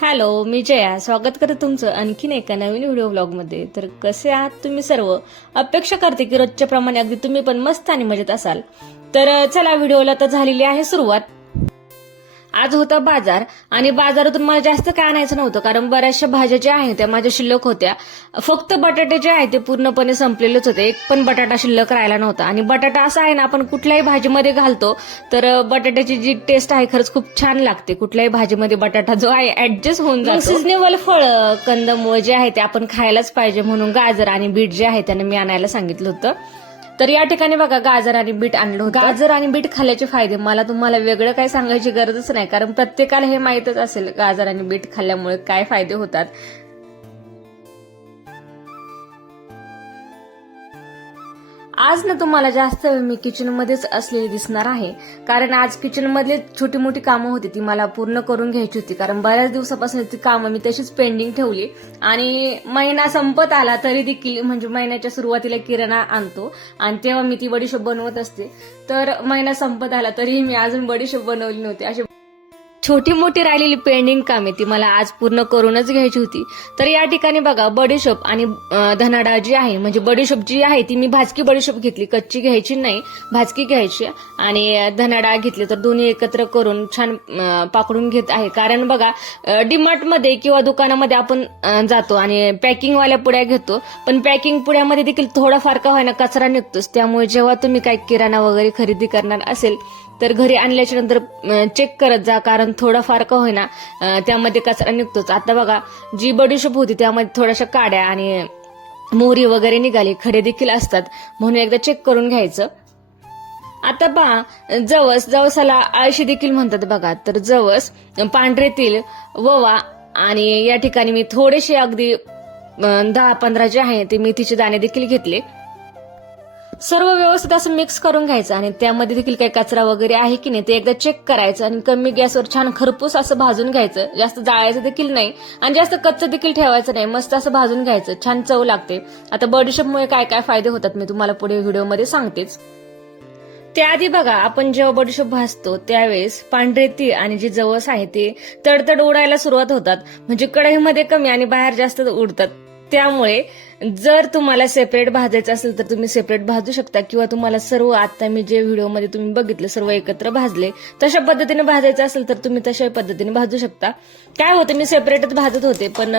Hello मी जया. स्वागत करते तुमचं आणखीन एका नवीन व्हिडिओ व्लॉगमध्ये तर कसे आहात तुम्ही सर्व? अपेक्षा करते की रोजच्या प्रमाणे अगदी तुम्ही पण मस्त आणि मजेत असाल. तर चला व्हिडिओला तर झालेली आहे सुरुवात. आज होता बाजार आणि बाजारातून मला जास्त काय आणायचं नव्हतं कारण बऱ्याचशा भाज्या ज्या आहेत त्या माझ्या शिल्लक होत्या. फक्त बटाटे जे आहेत ते पूर्णपणे संपलेलेच होते. एक पण बटाटा शिल्लक राहिला नव्हता. आणि बटाटा असा आहे ना आपण कुठल्याही भाजीमध्ये घालतो तर बटाट्याची जी टेस्ट आहे खरंच खूप छान लागते. कुठल्याही भाजीमध्ये बटाटा जो आहे ऍडजस्ट होऊन जातो. सिजनेबल फळ कंदमुळ जे आहे ते आपण खायलाच पाहिजे म्हणून गाजर आणि बीट जे आहे त्याने मी आणायला सांगितलं होतं. तर या ठिकाणी बघा गाजर आणि बीट आणलं होतं. गाजर आणि बीट खाल्ल्याचे फायदे मला तुम्हाला वेगळं काही सांगायची गरजच नाही कारण प्रत्येकाला हे माहीतच असेल गाजर आणि बीट खाल्ल्यामुळे काय फायदे होतात. आज ना तुम्हाला जास्त वेळ मी किचन मध्येच असलेली दिसणार आहे. कारण आज किचनमधली छोटी मोठी कामं होती ती मला पूर्ण करून घ्यायची होती. कारण बऱ्याच दिवसापासून ती कामं मी तशीच पेंडिंग ठेवली. आणि महिना संपत आला तरी देखील म्हणजे महिन्याच्या सुरुवातीला किराणा आणतो. आणि तेव्हा मी ती बडीशोप बनवत असते. तर महिना संपत आला तरीही मी अजून बडीशोप बनवली नव्हती. अशी छोटी मोठी राहिलेली पेंडिंग कामे ती मला आज पूर्ण करूनच घ्यायची होती. तर या ठिकाणी बघा बडीशोप आणि धनाडा जी आहे म्हणजे बडीशोप जी आहे ती मी भाजकी बडीशोप घेतली. कच्ची घ्यायची नाही भाजकी घ्यायची. आणि धनाडा घेतली तर दोन्ही एकत्र करून छान पाकडून घेत आहे. कारण बघा डीमार्टमध्ये किंवा दुकानामध्ये आपण जातो आणि पॅकिंगवाल्या पुड्या घेतो. पण पॅकिंग पुड्यामध्ये देखील थोडाफार का होईना कचरा निघतोच. त्यामुळे जेव्हा तुम्ही काही किराणा वगैरे खरेदी करणार असेल तर घरी आणल्याच्या नंतर चेक करत जा. कारण थोडाफार का होईना त्यामध्ये कचरा निघतोच. आता बघा जी बडीशोप होती त्यामध्ये थोड्याशा काड्या आणि मोहरी वगैरे निघाली खडे देखील असतात. म्हणून एकदा चेक करून घ्यायचं. आता पहा जवस जवसाला आळशी देखील म्हणतात बघा. तर जवस पांढरेतील ववा आणि या ठिकाणी मी थोडेसे अगदी दहा पंधरा जे आहे ते मेथीचे दाणे देखील घेतले. सर्व व्यवस्थित असं मिक्स करून घ्यायचं आणि त्यामध्ये देखील काही कचरा वगैरे आहे की नाही ते एकदा चेक करायचं आणि कमी गॅसवर छान खरपूस असं भाजून घ्यायचं. जास्त जाळायचं देखील नाही आणि जास्त कच्चं देखील ठेवायचं नाही. मस्त असं भाजून घ्यायचं. छान चव लागते. आता बडीशेपमुळे काय काय फायदे होतात मी तुम्हाला पुढे व्हिडिओमध्ये सांगतेच. त्याआधी बघा आपण जेव्हा बडीशोप भाजतो त्यावेळेस पांढरे तीळ आणि जे जवस आहे ते तडतड उडायला सुरुवात होतात. म्हणजे कढईमध्ये कमी आणि बाहेर जास्त उडतात. त्यामुळे जर तुम्हाला सेपरेट भाजायचं असेल तर तुम्ही सेपरेट भाजू शकता किंवा तुम्हाला सर्व आता मी जे व्हिडिओमध्ये तुम्ही बघितलं सर्व एकत्र भाजले तशा पद्धतीने भाजायचं असेल तर तुम्ही तशा पद्धतीने भाजू शकता. काय होतं मी सेपरेटच भाजत होते पण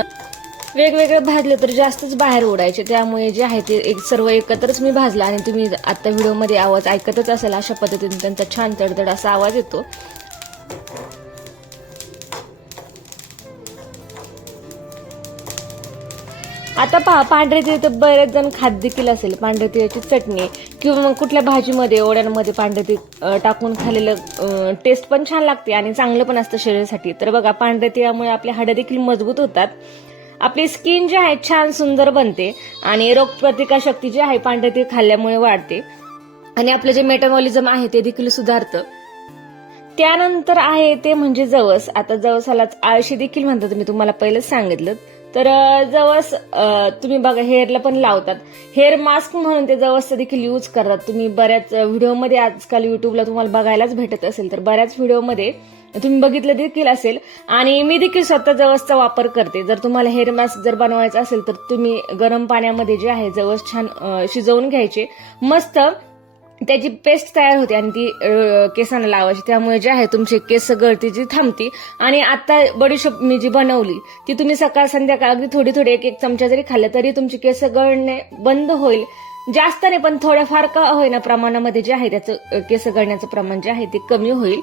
वेगवेगळे भाजले तर जास्तच बाहेर उडायचे त्यामुळे जे आहे ते एक सर्व एकत्रच मी भाजला आणि तुम्ही आता व्हिडिओमध्ये आवाज ऐकतच असेल अशा पद्धतीने त्यांचा छान तडतड असा आवाज येतो. आता पहा पांढरे तिळ तर बरेच जण खात देखील असेल. पांढरे तिळाची चटणी किंवा मग कुठल्या भाजीमध्ये ओढ्यांमध्ये पांढरे तीळ टाकून खाल्लेलं टेस्ट पण छान लागते आणि चांगलं पण असतं शरीरासाठी. तर बघा पांढऱ्या तिळामुळे आपले हाडं देखील मजबूत होतात. आपली स्किन जी आहे छान सुंदर बनते आणि रोगप्रतिकारशक्ती जी आहे पांढरे तीळ खाल्ल्यामुळे वाढते. आणि आपलं जे मेटाबॉलिझम आहे ते देखील सुधारतं. त्यानंतर आहे ते म्हणजे जवस. आता जवसालाच आळशी देखील म्हणतात. मी तुम्हाला पहिलंच सांगितलं. तर जवस तुम्ही बघा हेअरला पण लावतात. हेअर मास्क म्हणून ते जवसचं देखील यूज करतात. तुम्ही बऱ्याच व्हिडिओमध्ये आजकाल युट्यूबला तुम्हाला बघायलाच भेटत असेल तर बऱ्याच व्हिडिओमध्ये तुम्ही बघितलं देखील असेल. आणि मी देखील स्वतः जवसचा वापर करते. जर तुम्हाला हेअर मास्क जर बनवायचा असेल तर तुम्ही गरम पाण्यामध्ये जे आहे जवस छान शिजवून घ्यायचे. मस्त त्याची पेस्ट तयार होते आणि ती केसांना लावायची. त्यामुळे जे आहे तुमचे केस गळती जी थांबती. आणि आता बडीशोप मी जी बनवली ती तुम्ही सकाळ संध्याकाळ अगदी थोडी थोडी एक एक चमचा जरी खाल्लं तरी तुमचे केस गळणे बंद होईल. जास्त नाही पण थोडंफार का होईना प्रमाणामध्ये जे आहे त्याचं केस गळण्याचं प्रमाण जे आहे ते कमी होईल.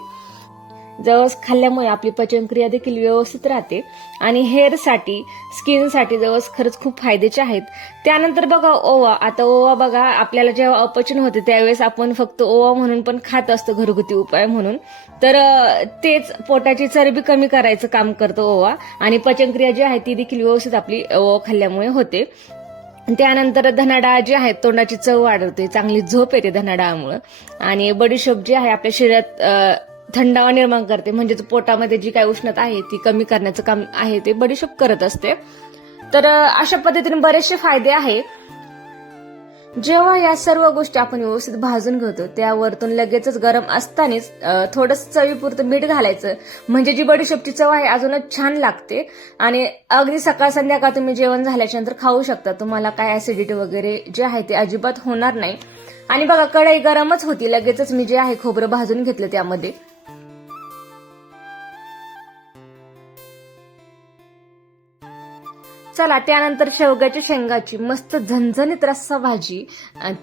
जवस खाल्ल्यामुळे आपली पचनक्रिया देखील व्यवस्थित राहते. आणि हेअरसाठी स्किनसाठी जवस खरंच खूप फायद्याचे आहेत. त्यानंतर बघा ओवा. आता ओवा बघा आपल्याला जेव्हा अपचन होते त्यावेळेस आपण फक्त ओवा म्हणून पण खात असतो घरगुती उपाय म्हणून. तर तेच पोटाची चरबी कमी करायचं काम करतं ओवा. आणि पचनक्रिया जी आहे ती देखील व्यवस्थित आपली ओवा खाल्ल्यामुळे होते. त्यानंतर धनाडाळ जी आहे तोंडाची चव वाढवते. चांगली झोप येते धनाडाळामुळे आणि बडीशोप जी आहे आपल्या शरीरात थंडावा निर्माण करते. म्हणजेच पोटामध्ये जी काही उष्णता आहे ती कमी करण्याचं काम आहे ते बडीशोप करत असते. तर अशा पद्धतीने बरेचसे फायदे आहे. जेव्हा या सर्व गोष्टी आपण व्यवस्थित भाजून घेतो त्यावरतून लगेचच गरम असतानाच थोडस चवीपुरतं मीठ घालायचं. म्हणजे जी बडीशेपची चव आहे अजूनच छान लागते. आणि अगदी सकाळ संध्याकाळ तुम्ही जेवण झाल्याच्यानंतर खाऊ शकता. तुम्हाला काय ऍसिडिटी वगैरे जे आहे ते अजिबात होणार नाही. आणि बघा कढई गरमच होती. लगेचच मी जे आहे खोबरं भाजून घेतलं त्यामध्ये. चला त्यानंतर शेवग्याच्या शेंगाची मस्त झणझणीत रस्सा भाजी.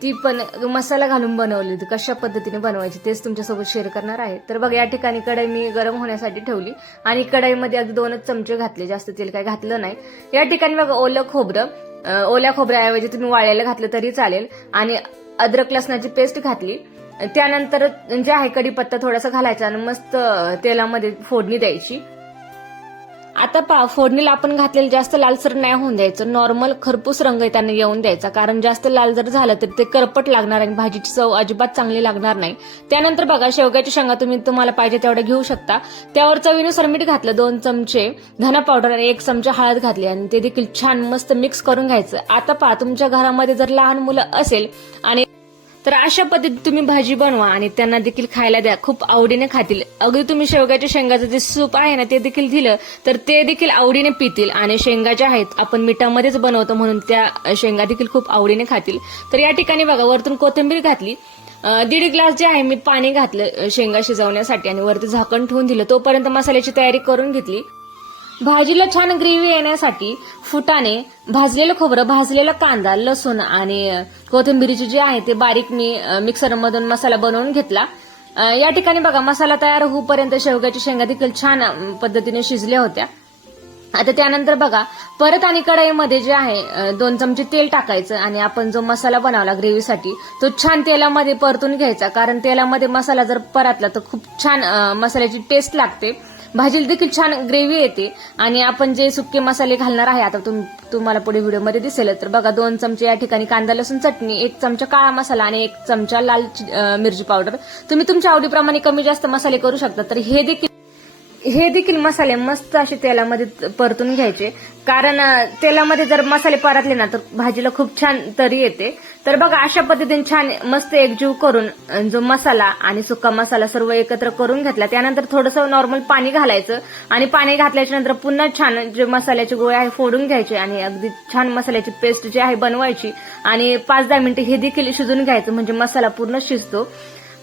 ती पण मसाला घालून बनवली होती. कशा पद्धतीने बनवायची तेच तुमच्यासोबत शेअर करणार आहे. तर बघा या ठिकाणी कढई मी गरम होण्यासाठी ठेवली आणि कढईमध्ये अगदी दोनच चमचे घातले. जास्त तेल काही घातलं नाही. या ठिकाणी बघा ओलं खोबरं. ओल्या खोबऱ्याऐवजी तुम्ही वाळ्याला घातलं तरी चालेल. आणि अद्रक लसणाची पेस्ट घातली. त्यानंतर जे आहे कढीपत्ता थोडासा घालायचा आणि मस्त तेलामध्ये फोडणी द्यायची. आता पा फोडणीला आपण घातलेलं जास्त लालसर नाही होऊन द्यायचं. नॉर्मल खरपूस रंग त्यांना येऊन द्यायचा. कारण जास्त लाल जर झालं तर ते करपट लागणार आणि भाजीची चव अजिबात चांगली लागणार नाही. त्यानंतर बघा शेवग्याच्या शेंगा तुम्ही तुम्हाला पाहिजे तेवढ्या घेऊ शकता. त्यावर चवीनुसार मीठ घातलं दोन चमचे धना पावडर आणि एक चमचा हळद घातली आणि ते देखील छान मस्त मिक्स करून घ्यायचं. आता पहा तुमच्या घरामध्ये जर लहान मुलं असेल आणि तर अशा पद्धतीत तुम्ही भाजी बनवा आणि त्यांना देखील खायला द्या. खूप आवडीने खातील. अगदी तुम्ही शेवग्याच्या शेंगाचं जे सूप आहे ना ते देखील दिलं तर ते देखील आवडीने पितील. आणि शेंगा ज्या आहेत आपण मिठामध्येच बनवतो म्हणून त्या शेंगा देखील खूप आवडीने खातील. तर या ठिकाणी बघा वरतून कोथिंबीर घातली. दीड ग्लास जे आहे मी पाणी घातलं शेंगा शिजवण्यासाठी. आणि वरती झाकण ठेवून दिलं. तोपर्यंत मसाल्याची तयारी करून घेतली. भाजीला छान ग्रेव्ही येण्यासाठी फुटाने भाजलेलं खोबरं भाजलेला कांदा लसूण आणि अ, कोथिंबिरीची जी आहे ते बारीक मी मिक्सरमधून मसाला बनवून घेतला. या ठिकाणी बघा मसाला तयार होऊपर्यंत शेवग्याच्या शेंगा देखील छान पद्धतीने शिजल्या होत्या. आता त्यानंतर बघा परत आणि कढईमध्ये जे आहे दोन चमचे तेल टाकायचं आणि आपण जो मसाला बनवला ग्रेव्हीसाठी तो छान तेलामध्ये परतून घ्यायचा. कारण तेलामध्ये मसाला जर परतला तर खूप छान मसाल्याची टेस्ट लागते. भाजीला देखील छान ग्रेव्ही येते. आणि आपण जे सुके मसाले घालणार आहे आता तुम तुम्हाला पुढे व्हिडिओमध्ये दिसेल. तर बघा दोन चमचे या ठिकाणी कांदा लसूण चटणी एक चमचा काळा मसाला आणि एक चमचा लाल मिरची पावडर. तुम्ही तुमच्या आवडीप्रमाणे कमी जास्त मसाले करू शकता. तर हे देखील हे देखील मसाले मस्त असे तेलामध्ये परतून घ्यायचे. कारण तेलामध्ये जर मसाले परतले ना तर भाजीला खूप छान तरी येते. तर बघा अशा पद्धतीने छान मस्त एकजीव करून जो मसाला आणि सुका मसाला सर्व एकत्र करून घेतला. त्यानंतर थोडंसं नॉर्मल पाणी घालायचं आणि पाणी घातल्याच्या नंतर पुन्हा छान जे मसाल्याचे गोळे आहे फोडून घ्यायचे आणि अगदी छान मसाल्याची पेस्ट जी आहे बनवायची आणि पाच दहा मिनिटं हे देखील शिजून घ्यायचं म्हणजे मसाला पूर्ण शिजतो.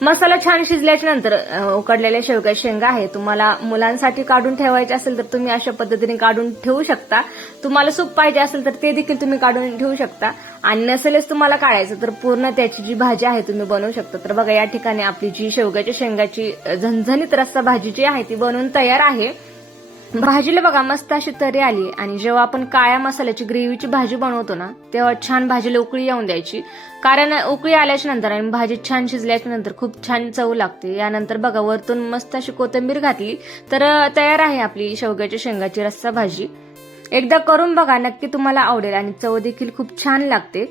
मसाला छान शिजल्याच्या नंतर उकडलेल्या शेवग्या शेंगा आहे तुम्हाला मुलांसाठी काढून ठेवायचे असेल तर तुम्ही अशा पद्धतीने काढून ठेवू शकता. तुम्हाला सूप पाहिजे असेल तर ते देखील तुम्ही काढून ठेवू शकता. आणि नसेलच तुम्हाला काढायचं तर पूर्ण त्याची जी भाजी आहे तुम्ही बनवू शकता. तर बघा या ठिकाणी आपली जी शेवग्याच्या शेंगाची झणझणीत रस्सा भाजी जी आहे ती बनवून तयार आहे. भाजीला बघा मस्त अशी तरी आली. आणि जेव्हा आपण काळ्या मसाल्याची ग्रेव्हीची भाजी बनवतो ना तेव्हा छान भाजीला उकळी येऊन द्यायची. कारण उकळी आल्याच्यानंतर आणि भाजी छान शिजल्याच्या नंतर खूप छान चव लागते. यानंतर बघा वरतून मस्त अशी कोथिंबीर घातली तर तयार आहे आपली शेवग्याच्या शेंगाची रस्सा भाजी. एकदा करून बघा नक्की तुम्हाला आवडेल आणि चव देखील खूप छान लागते.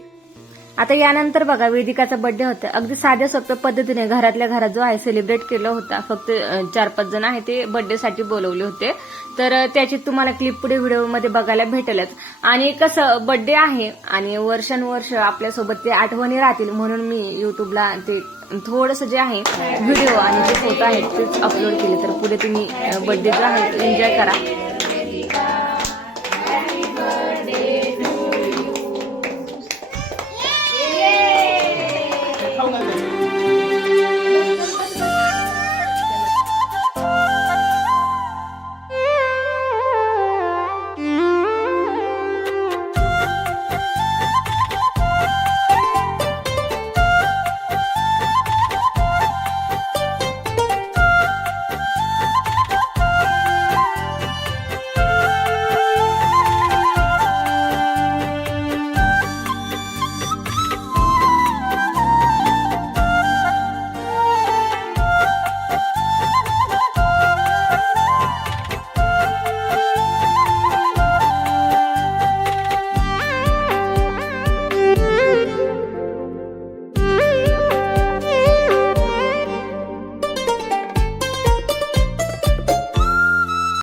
आता यानंतर बघा वेदिकाचा बर्थडे होता. अगदी साध्या सोप्या पद्धतीने घरातल्या घरात जो आहे सेलिब्रेट केला होता. फक्त चार पाच जण आहे ते बर्थडेसाठी बोलवले होते. तर त्याची तुम्हाला क्लिप पुढे व्हिडिओमध्ये बघायला भेटेलच. आणि कसं बर्थडे आहे आणि वर्षानुवर्ष आपल्यासोबत ते आठवणी राहतील म्हणून मी युट्यूबला ते थोडंसं जे आहे व्हिडिओ आणि जे फोटो आहेत तेच अपलोड केले. तर पुढे तुम्ही बर्थडे जो आहे एन्जॉय करा.